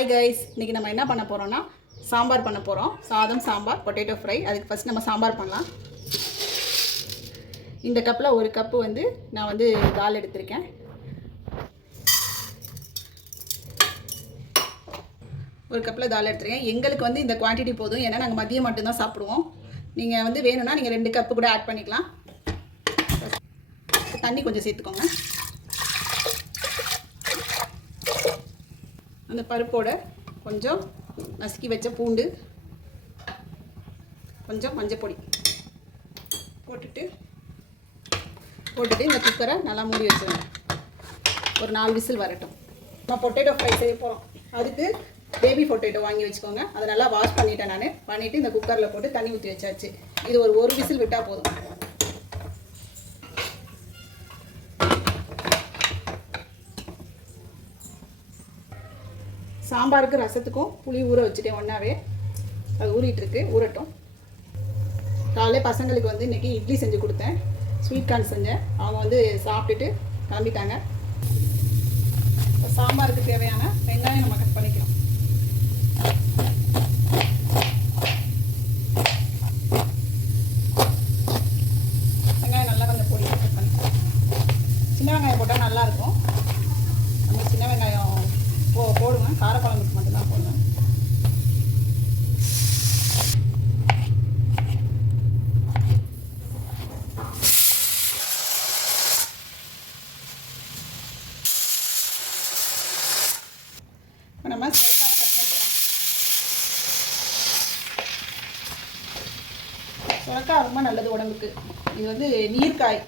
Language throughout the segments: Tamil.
ஹாய் கைஸ், இன்றைக்கி நம்ம என்ன பண்ண போகிறோம்னா சாம்பார் பண்ண போகிறோம். சாதம், சாம்பார், பொட்டேட்டோ ஃப்ரை. அதுக்கு ஃபஸ்ட் நம்ம சாம்பார் பண்ணலாம். இந்த கப்பில் ஒரு கப்பு வந்து நான் வந்து தால் எடுத்திருக்கேன். ஒரு கப்பில் தால் எடுத்துருக்கேன். எங்களுக்கு வந்து இந்த குவான்டிட்டி போதும், ஏன்னா நாங்கள் மதியம் மட்டும்தான் சாப்பிடுவோம். நீங்கள் வந்து வேணும்னா நீங்கள் 2 கப்பு கூட ஆட் பண்ணிக்கலாம். தண்ணி கொஞ்சம் சேர்த்துக்கோங்க. அந்த பருப்போட கொஞ்சம் நசுக்கி வச்ச பூண்டு, கொஞ்சம் மஞ்சள் பொடி போட்டுட்டு இந்த குக்கரை நல்லா மூடி வச்சுருங்க. ஒரு 4 விசில் வரட்டும். நம்ம பொட்டேட்டோ ஃப்ரை செய்ய போகிறோம். அதுக்கு பேபி பொட்டேட்டோ வாங்கி வச்சுக்கோங்க. அதை நல்லா வாஷ் பண்ணிட்டேன். நான் பண்ணிவிட்டு இந்த குக்கரில் போட்டு தண்ணி ஊற்றி வச்சாச்சு. இது ஒரு விசில் விட்டால் போதும். சாம்பாருக்கு ரசத்துக்கும் புளி ஊற வச்சுட்டேன் ஒன்றாவே. அது ஊறிட்டுருக்கு, ஊறட்டும். காலையில் பசங்களுக்கு வந்து இன்றைக்கி இட்லி செஞ்சு கொடுத்தேன், ஸ்வீட் கார்ன் செஞ்சேன். அவங்க வந்து சாப்பிட்டுட்டு கிளம்பிட்டாங்க. சாம்பாருக்கு தேவையான வெங்காயம் நம்ம கட் பண்ணிக்கிறோம். வெங்காயம் நல்லா கொஞ்சம் பொடி கட் பண்ணிக்கிறோம். சின்ன வெங்காயம் போட்டால் நல்லாயிருக்கும். நம்ம சின்ன வெங்காயம் போடுவேன், காரக்குழம்புக்கு மட்டும்தான் போடுவேன். இப்போ நம்ம சுரக்காவை கட் பண்ணிக்கலாம். சுரக்காய் ரொம்ப நல்லது உடம்புக்கு. இது வந்து நீர்க்காய்.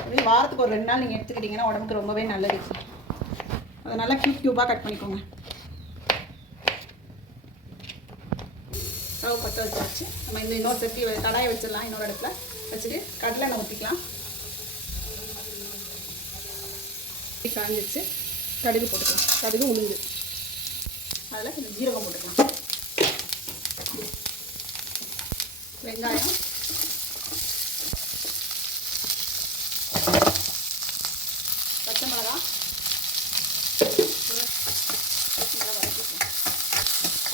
அப்படியே வாரத்துக்கு ஒரு 2 நாள் நீங்கள் எடுத்துக்கிட்டிங்கன்னா உடம்புக்கு ரொம்பவே நல்லது. அதை நல்லா க்யூபாக கட் பண்ணிக்கோங்க. ஸ்டவ் பற்ற வச்சாச்சு. நம்ம இன்னொரு சட்டி கடாயை வச்சிடலாம். இன்னொரு இடத்துல வச்சுட்டு கடலை எண்ணெய் ஊற்றிக்கலாம். காஞ்சிச்சு. கடுகு போட்டுக்கலாம். கடுகு, உளுந்து, அதில் கொஞ்சம் ஜீரகம் போட்டுக்கலாம். வெங்காயம், பச்சை மிளகாய்,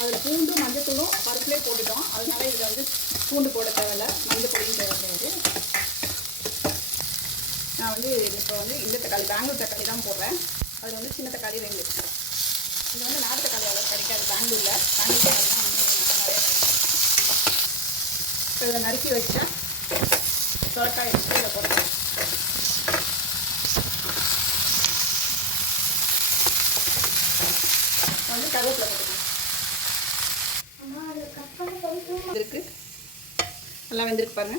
அதில் பூண்டும் மஞ்சத்தூளும் பருப்புலேயே போட்டுட்டோம். அதனால இதில் வந்து பூண்டு போட தேவையில்லை, மஞ்சள் பொடியும் தேவை கிடையாது. நான் வந்து இப்போ வந்து இந்த தக்காளி, பெங்களூர் தக்காளி தான் போடுறேன். அதில் வந்து சின்ன தக்காளி 2. இது வந்து நாட்டு தக்காளி அவ்வளோ கிடைக்காது பெங்களூரில். பெங்களூர் தக்காளி தான் வந்து நிறைய கிடைக்கும். இப்போ இதை நறுக்கி வச்சா சுரக்காய் எடுத்து இதில் போட்டுக்கலாம். வந்து கருவேப்பிலை போட்டுக்கலாம். இருக்கு, நல்லா வெந்திருக்கு பாருங்க.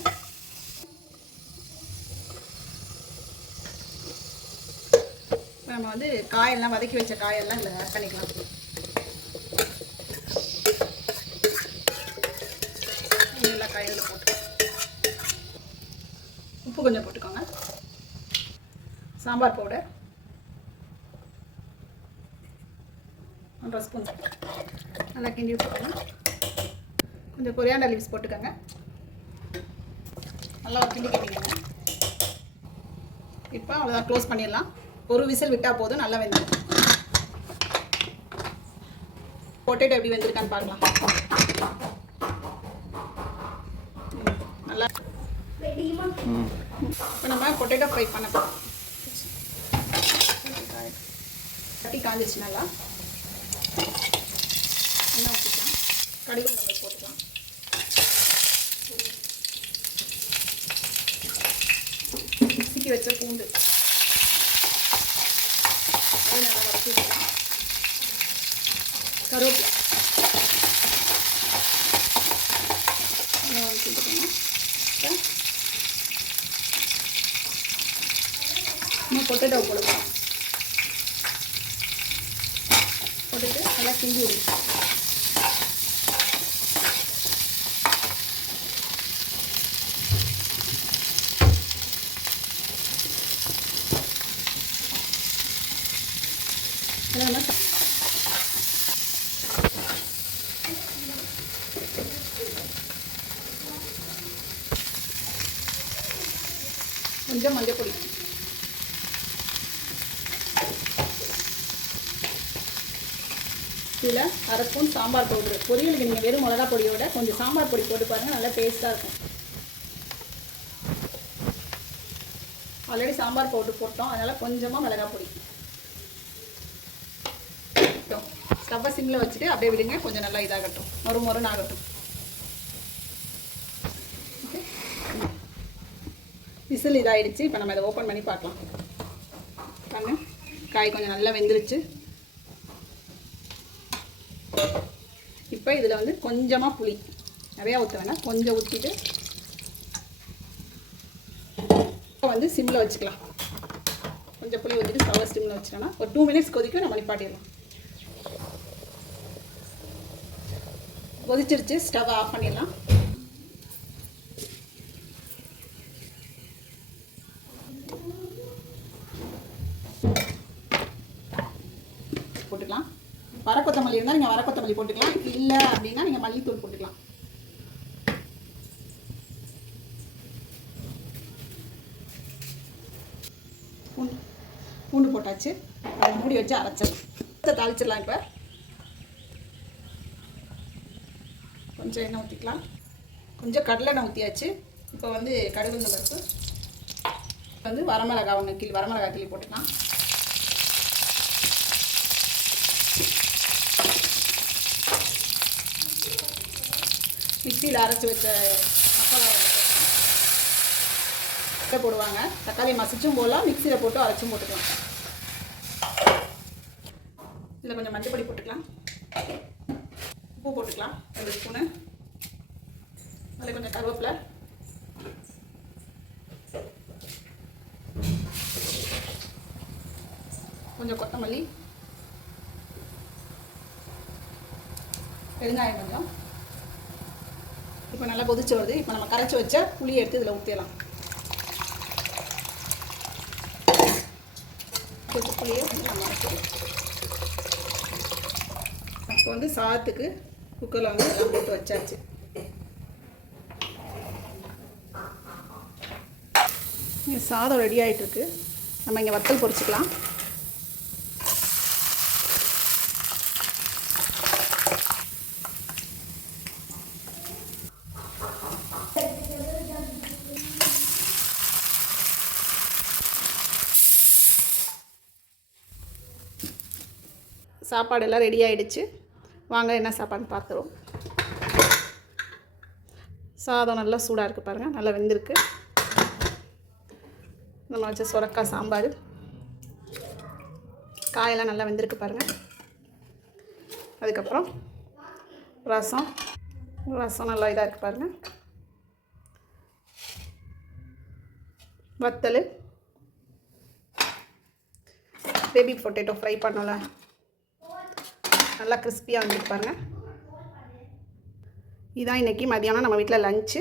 நம்ம வந்து காயெல்லாம் வதக்கி வச்ச காயெல்லாம் இதில் ஆட் பண்ணிக்கலாம். எல்லா காயும் போட்டு உப்பு கொஞ்சம் போட்டுக்கோங்க. சாம்பார் பவுடர் 1 ஸ்பூன் நல்லா கிண்டி விட்டுக்கோங்க. கொஞ்சம் கொரியாண்டர் லீவ்ஸ் போட்டுக்கோங்க. நல்லா கிண்டி கிண்டிக்கோங்க. இப்போ அவ்வளோதான், க்ளோஸ் பண்ணிடலாம். ஒரு விசில் விட்டால் போதும், நல்லா வெந்துடும். பொட்டேட்டோ எப்படி வெந்திருக்கான்னு பார்க்கலாம். நல்லா இப்போ நம்ம பொட்டேட்டோ ஃப்ரை பண்ண போகிறோம். கட்டி காஞ்சிச்சு. நல்லா எண்ணெய் ஊற்றிக்கலாம். கடுகு நம்ம போட்டுக்கலாம். நசுக்கி வச்ச பூண்டு அது நல்லா வதக்கி வச்சுக்கலாம். கருவேப்பிலை வச்சுக்கணும். நம்ம பொட்டேட்டோ போடுவோம். போட்டுட்டு நல்லா கிண்டி விடுவோம். கொஞ்சம் மஞ்சள் பொடி, தூளை, 1/2 ஸ்பூன் சாம்பார் பவுடரு. பொரியலுக்கு நீங்கள் வெறும் மிளகா பொடியோட கொஞ்சம் சாம்பார் பொடி போட்டு பாருங்கள், நல்லா டேஸ்ட்டாக இருக்கும். ஆல்ரெடி சாம்பார் பவுடர் போட்டோம், அதனால் கொஞ்சமாக மிளகா பொடி. ஸ்டவ்வை சிம்மில் வச்சுட்டு அப்படியே விடுங்க, கொஞ்சம் நல்லா இதாகட்டும், மொறுன்னு ஆகட்டும். ஓகே, விசில் இதாகிடுச்சு. இப்போ நம்ம இதை ஓப்பன் பண்ணி பார்க்கலாம். பாருங்க, காய் கொஞ்சம் நல்லா வெந்துருச்சு. இப்போ இதில் வந்து கொஞ்சமாக புளி, நிறையா ஊற்ற வேணாம், கொஞ்சம் ஊற்றிட்டு இப்போ வந்து சிம்மில் வச்சுக்கலாம். கொஞ்சம் புளி ஊற்றிட்டு ஸ்டவ்வை சிம்மில் வச்சுட்டோன்னா ஒரு 2 மினிட்ஸ் கொதிக்கும், நம்ம நிப்பாட்டிடலாம். கொதிச்சிருச்சு, ஸ்டவ் ஆஃப் பண்ணிடலாம். போட்டுக்கலாம். வரக்கொத்தமல்லி இருந்தால் நீங்கள் வரக்கொத்தமல்லி போட்டுக்கலாம், இல்லை அப்படின்னா நீங்கள் மல்லித்தூள் போட்டுக்கலாம். பூண்டு போட்டாச்சு, அதை மூடி வச்சு அரைச்சிடலாம். தாளிச்சிடலாம். இப்போ கொஞ்சம் எண்ணெய் ஊற்றிக்கலாம். கொஞ்சம் கடலெண்ணெய் ஊற்றியாச்சு. இப்போ வந்து கடுகு பருப்பு வந்து வரமிளகாய் 1 கிலோ வரமிளகாய் கிள்ளி போட்டுக்கலாம். மிக்சியில் அரைச்சி வச்ச மசாலா போடுவாங்க. தக்காளி மசிச்சும் போடலாம், மிக்சியில் போட்டு அரைச்சும் போட்டுக்கலாம். இதில் கொஞ்சம் மஞ்சள் பொடி போட்டுக்கலாம், உப்பு போட்டுக்கலாம் 2 ஸ்பூனு, அதில் கொஞ்சம் கருவேப்பிலை, கொஞ்சம் கொத்தமல்லி, பெருங்காயம் கொஞ்சம். இப்போ நல்லா கொதிச்சு வருது. இப்போ நம்ம கரைச்சி வச்ச புளியை எடுத்து இதில் ஊற்றிடலாம். புளியை வந்து நம்ம அரைச்சிடலாம். இப்போ வந்து சாதத்துக்கு குக்கரில் வந்து எல்லாம் போட்டு வச்சாச்சு. சாதம் ரெடி ஆகிட்டுருக்கு. நம்ம இங்கே வத்தல் பொரிச்சிக்கலாம். சாப்பாடு எல்லாம் ரெடி ஆகிடுச்சு. வாங்க என்ன சாப்பாடுன்னு பார்த்துருவோம். சாதம் நல்லா சூடாக இருக்குது பாருங்கள், நல்லா வெந்திருக்கு. நம்ம வச்ச சுரக்காய் சாம்பார், காயெல்லாம் நல்லா வெந்திருக்கு பாருங்கள். அதுக்கப்புறம் ரசம் நல்லா இதாக இருக்குது பாருங்கள். வத்தல், பேபி பொட்டேட்டோ ஃப்ரை பண்ணல, நல்லா கிறிஸ்பியாக வந்துருக்கு பாருங்கள். இதான் இன்றைக்கி மதியானம் நம்ம வீட்டில் லஞ்சு.